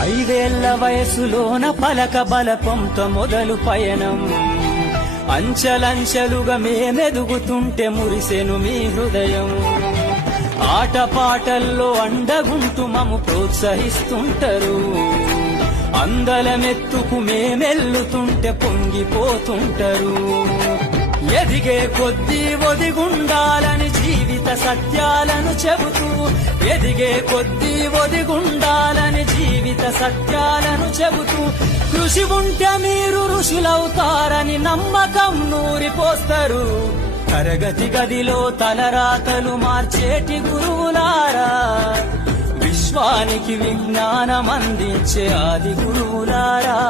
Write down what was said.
5 ఏళ్ల వయసులోన పలక బలపంతో మొదలు పయనం. అంచెలంచెలుగా మేమెదుగుతుంటే మురిసెను మీ హృదయం. ఆటపాటల్లో అండగుంటూ మము ప్రోత్సహిస్తుంటారు. అందలమెత్తుకు మేమెల్లుతుంటే పొంగిపోతుంటారు. ఎదిగే కొద్దీ ఒదిగుండాలని జీవిత సత్యాలను చెబుతూ, ఎదిగే కొద్దీ ఒదిగుండాలని జీవిత సత్యాలను చెబుతూ, కృషి ఉంటే మీరు ఋషులవుతారని నమ్మకం నూరిపోస్తారు. తరగతి గదిలో తలరాతలు మార్చేటి గురువులారా, విశ్వానికి విజ్ఞానం అందించే ఆది గురువులారా.